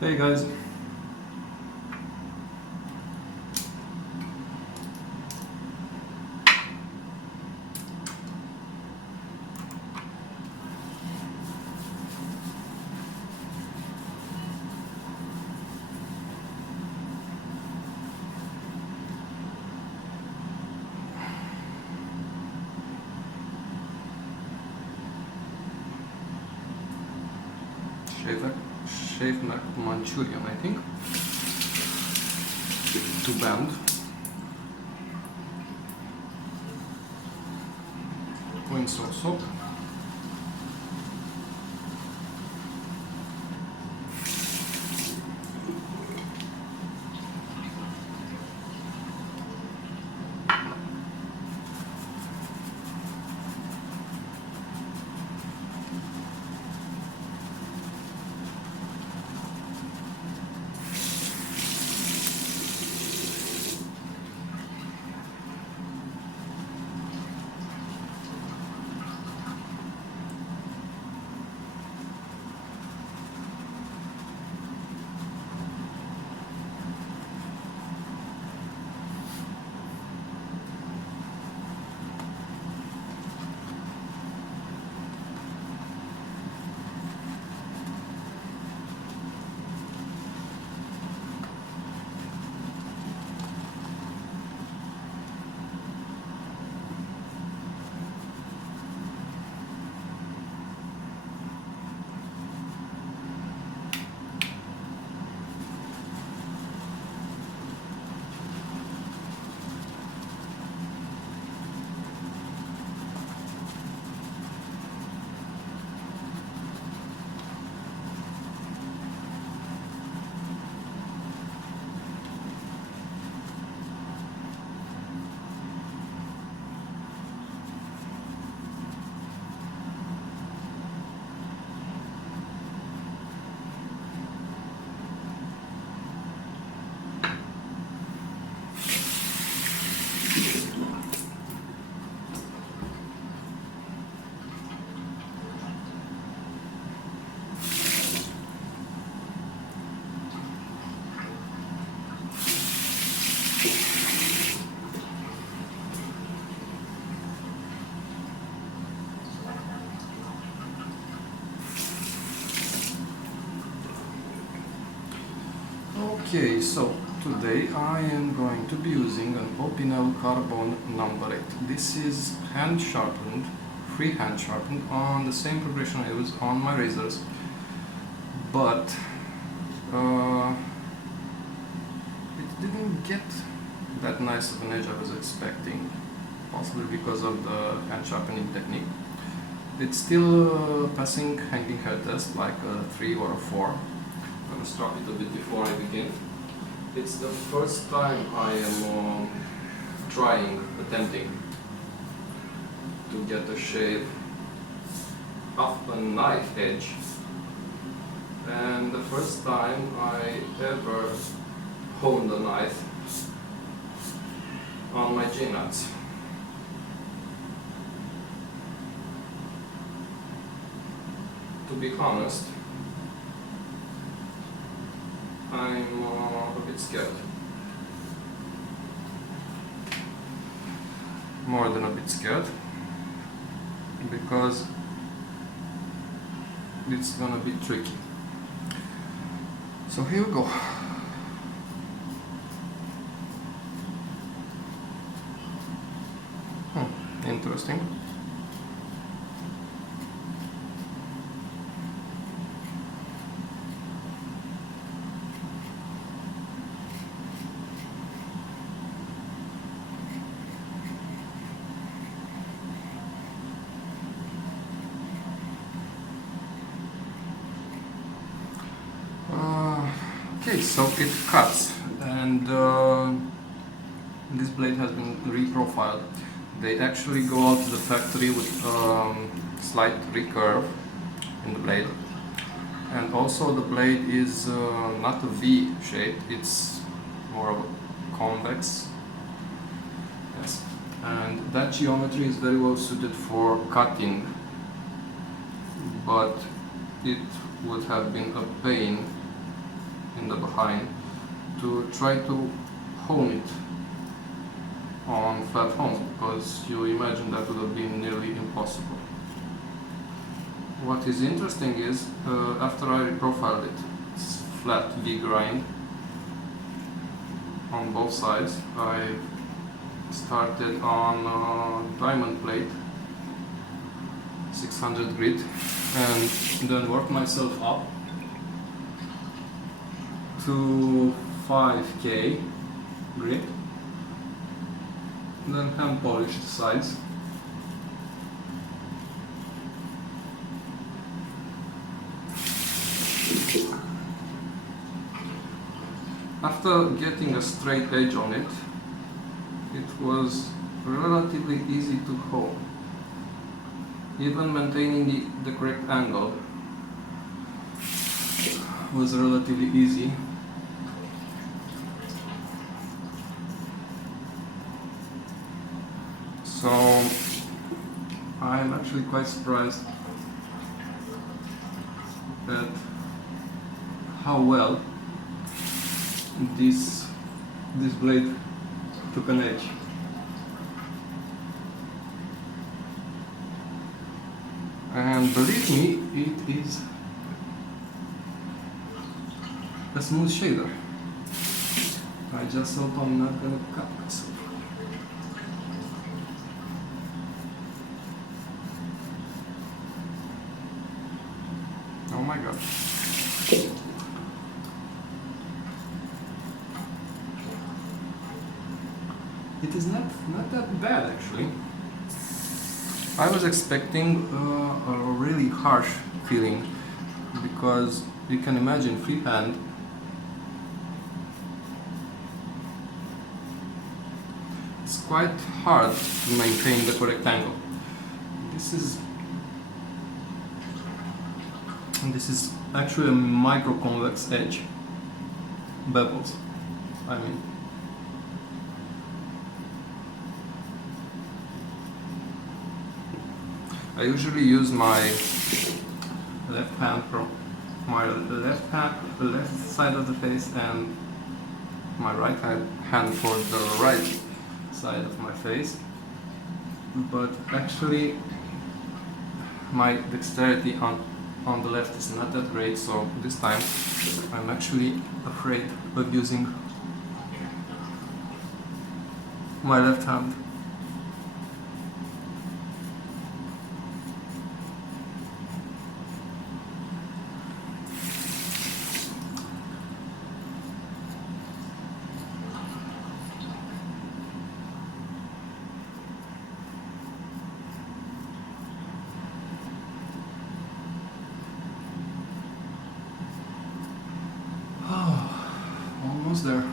Hey guys. Shapton Manchurian, I think. To bend. Winsor soap. Okay, so today I am going to be using an Opinel Carbone No.8. This is hand sharpened, freehand sharpened on the same progression I use on my razors, but it didn't get that nice of an edge I was expecting, possibly because of the hand sharpening technique. It's still passing hanging hair test like a 3 or a 4. I'm going to strap it a bit before I begin. It's the first time I am attempting to get a shape of a knife edge, and the first time I ever honed a knife on my J-nuts. To be honest, I'm a bit scared. More than a bit scared, because it's gonna be tricky. So here we go. Interesting. Okay, so it cuts, and this blade has been reprofiled. They actually go out to the factory with slight recurve in the blade, and also the blade is not a V shape, it's more of a convex. Yes, and that geometry is very well suited for cutting, but it would have been a pain in the behind to try to hone it on flat hones, because you imagine that would have been nearly impossible. What is interesting is, after I reprofiled it, it's flat V grind on both sides, I started on diamond plate 600 grit and then worked myself up to 5K grit, then hand polished the sides. After getting a straight edge on it, it was relatively easy to hone. Even maintaining the correct angle was relatively easy. So I'm actually quite surprised at how well this blade took an edge. And believe me, it is a smooth shader. I just hope I'm not gonna cut myself. Oh my god. It is not that bad actually. I was expecting a really harsh feeling, because you can imagine freehand it's quite hard to maintain the correct angle. This is actually a micro-convex edge, bevels, I mean. I usually use my left hand from my left side of the face and my right hand for the right side of my face, but actually my dexterity on the left is not that great, so this time I'm actually afraid of using my left hand. Almost there.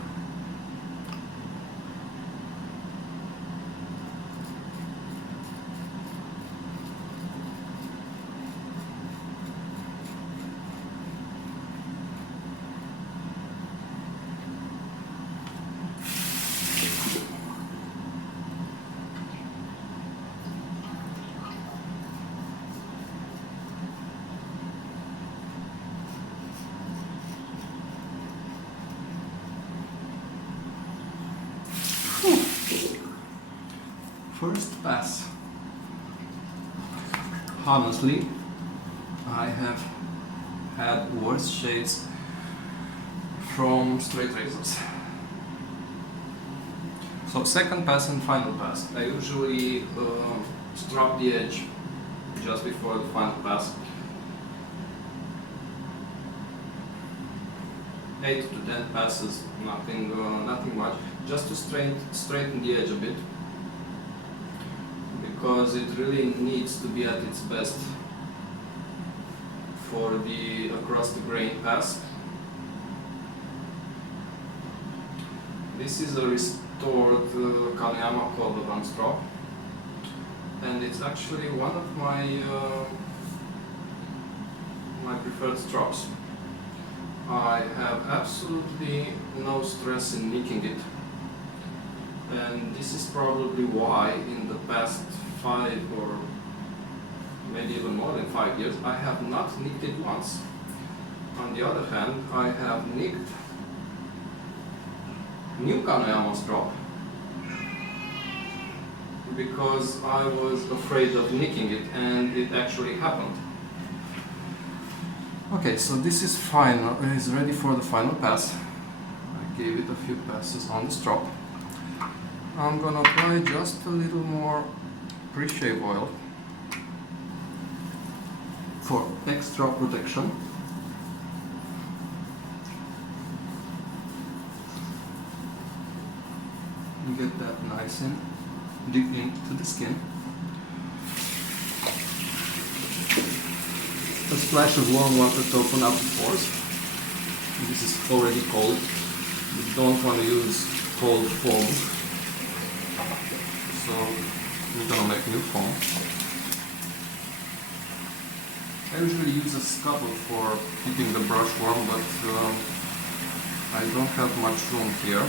First pass. Honestly, I have had worse shades from straight razors. So second pass and final pass. I usually strop the edge just before the final pass. 8 to 10 passes, nothing much, just to straighten the edge a bit, because it really needs to be at its best for the across the grain pass. This is a restored Nakayama Khan straw, and it's actually one of my preferred straws. I have absolutely no stress in nicking it, and this is probably why in the past 5 or maybe even more than 5 years I have not nicked it once. on the other hand, I have nicked new Kanayama strop because I was afraid of nicking it, and it actually happened. Okay, so this is final, is ready for the final pass. I gave it a few passes on the strop. I'm gonna apply just a little more pre-shave oil for extra protection. Get that nice and deep into the skin. A splash of warm water to open up the pores. This is already cold. You don't want to use cold foam, so we're gonna make new foam. I usually use a scuttle for keeping the brush warm, but I don't have much room here,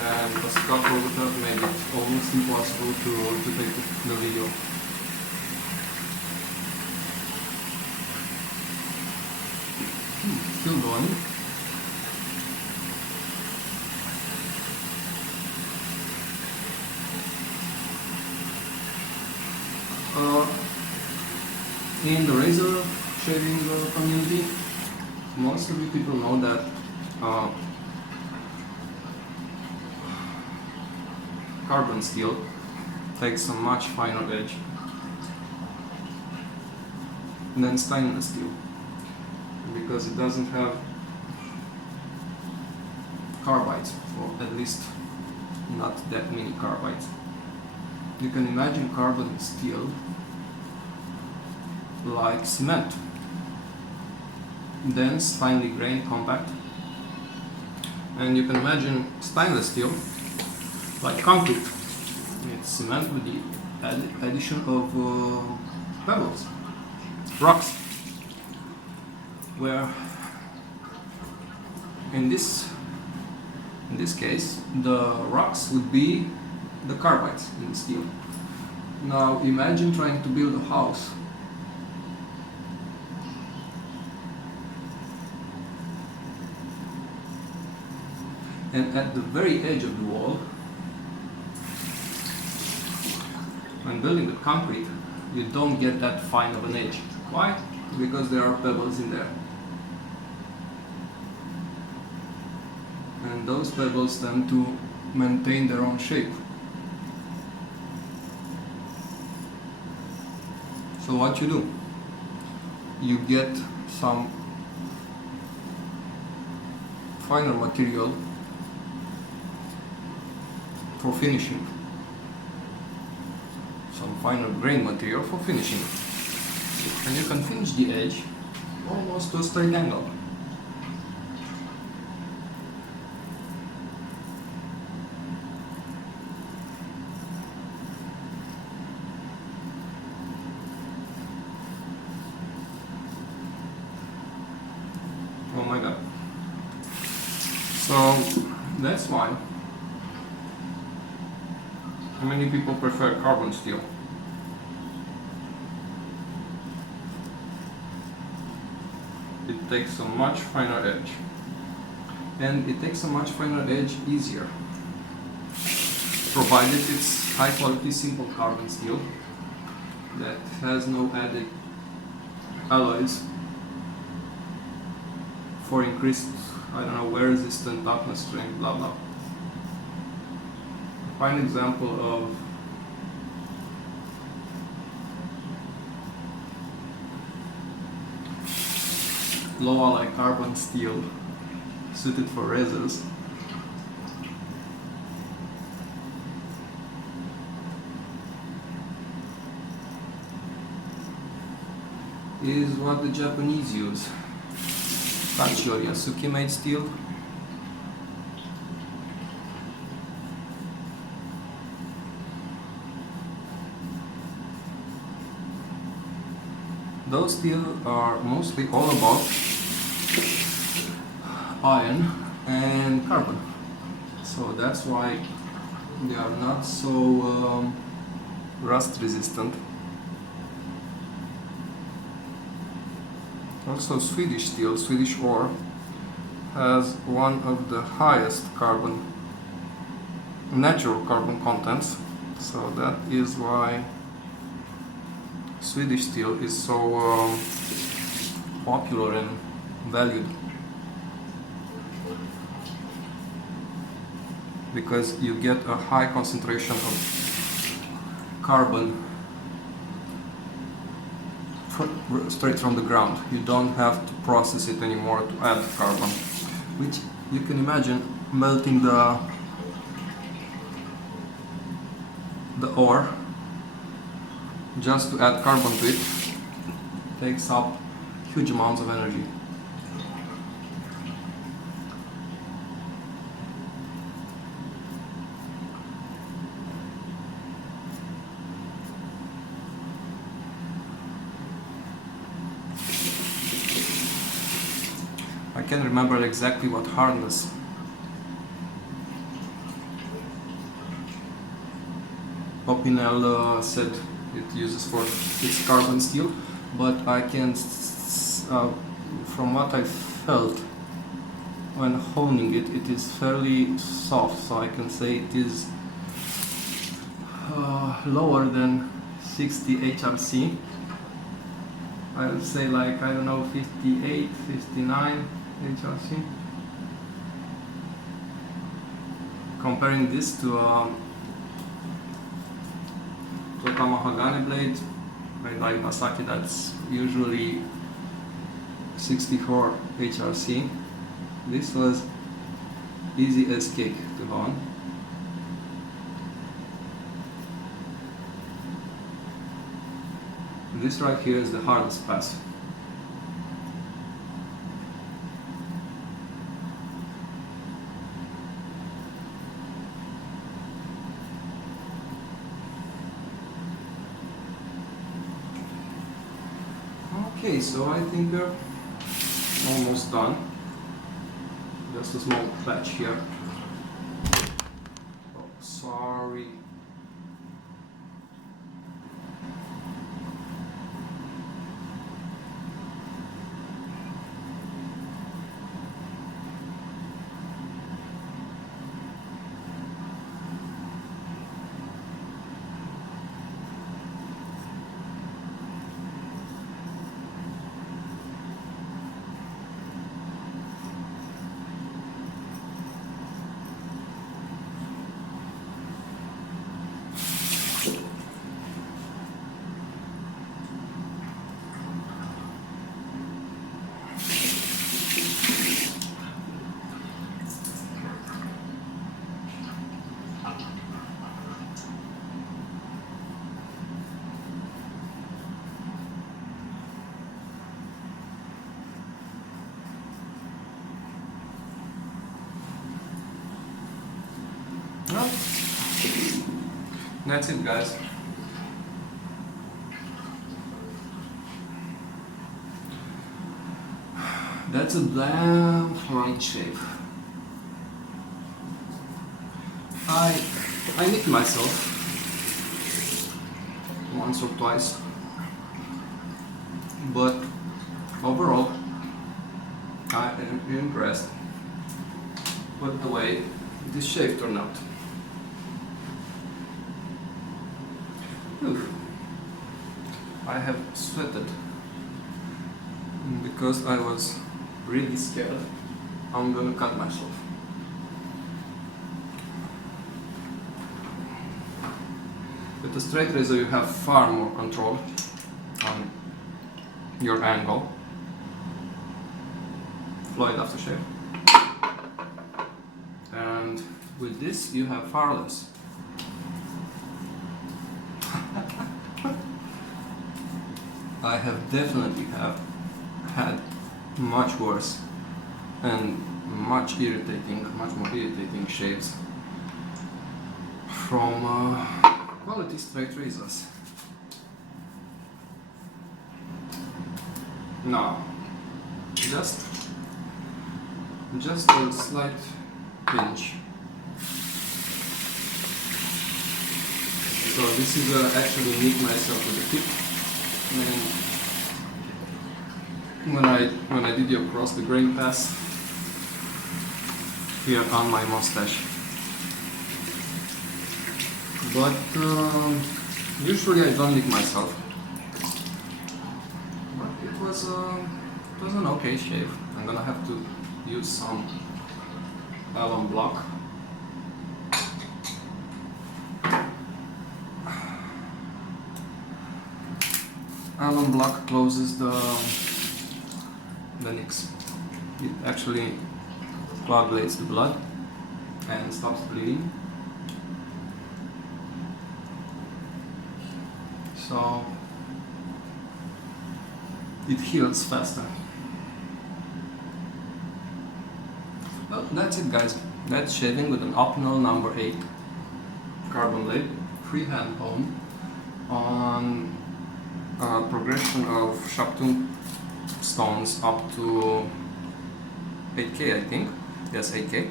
and a scuttle would have made it almost impossible to take the video. Still going. In the razor shaving community, most of the people know that carbon steel takes a much finer edge than stainless steel, because it doesn't have carbides, or at least not that many carbides. You can imagine carbon steel like cement, dense, finely grained, compact, and you can imagine stainless steel like concrete. It's cement with the addition of pebbles, rocks, where in this case the rocks would be the carbides in the steel. Now imagine trying to build a house and at the very edge of the wall, when building with concrete, you don't get that fine of an edge. Why? Because there are pebbles in there. And those pebbles tend to maintain their own shape. So what you do? You get some finer material for finishing. Some finer grain material for finishing. And you can finish the edge almost to a straight angle. Oh my god. So that's why many people prefer carbon steel. It takes a much finer edge, and it takes a much finer edge easier, provided it's high quality simple carbon steel that has no added alloys for increased, I don't know, wear resistant, toughness, strength, blah blah. A fine example of low alloy carbon steel suited for razors is what the Japanese use. Tachi or Yasuki made steel. Those steel are mostly all about iron and carbon, so that's why they are not so rust resistant Also, Swedish steel, Swedish ore, has one of the highest natural carbon contents, so that is why Swedish steel is so popular and valued, because you get a high concentration of carbon straight from the ground. You don't have to process it anymore to add carbon, which you can imagine melting the ore just to add carbon to it takes up huge amounts of energy. I can't remember exactly what hardness Opinel said it uses for its carbon steel, but I can, from what I felt when honing it, it is fairly soft, so I can say it is lower than 60 HRC. I would say, like, I don't know, 58, 59 HRC. Comparing this to a Mahogany blade made by Masaki, that's usually 64 HRC. This was easy as cake to hone. This right here is the hardest pass. Okay, so I think we're almost done. Just a small patch here. Oh, sorry. Well, that's it, guys. That's a damn fine shape. I nicked myself once or twice, but overall I am impressed with the way this shape turned out. Oof. I have sweated because I was really scared I'm gonna cut myself. With a straight razor you have far more control on your angle. Floyd aftershave. And with this you have far less. I have definitely had much worse and much more irritating shades from quality straight razors. Now, just a slight pinch. So this is actually nick myself with the tip. And when I did the across the grain pass here on my mustache. But usually I don't lick myself. But it was an okay shave. I'm gonna have to use some alum block. Alum block closes the nicks. It actually coagulates the blood and stops bleeding. So it heals faster. Well, that's it, guys. That's shaving with an Opinel No. 8 carbon blade, freehand hone, on a progression of Shapton stones up to 8K, I think. Yes, 8K.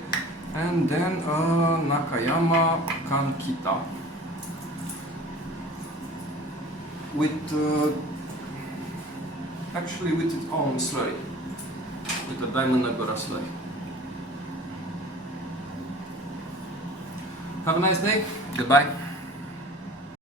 And then Nakayama Khan Kiita with actually with its own slurry, with a diamond nagura slurry. Have a nice day. Goodbye.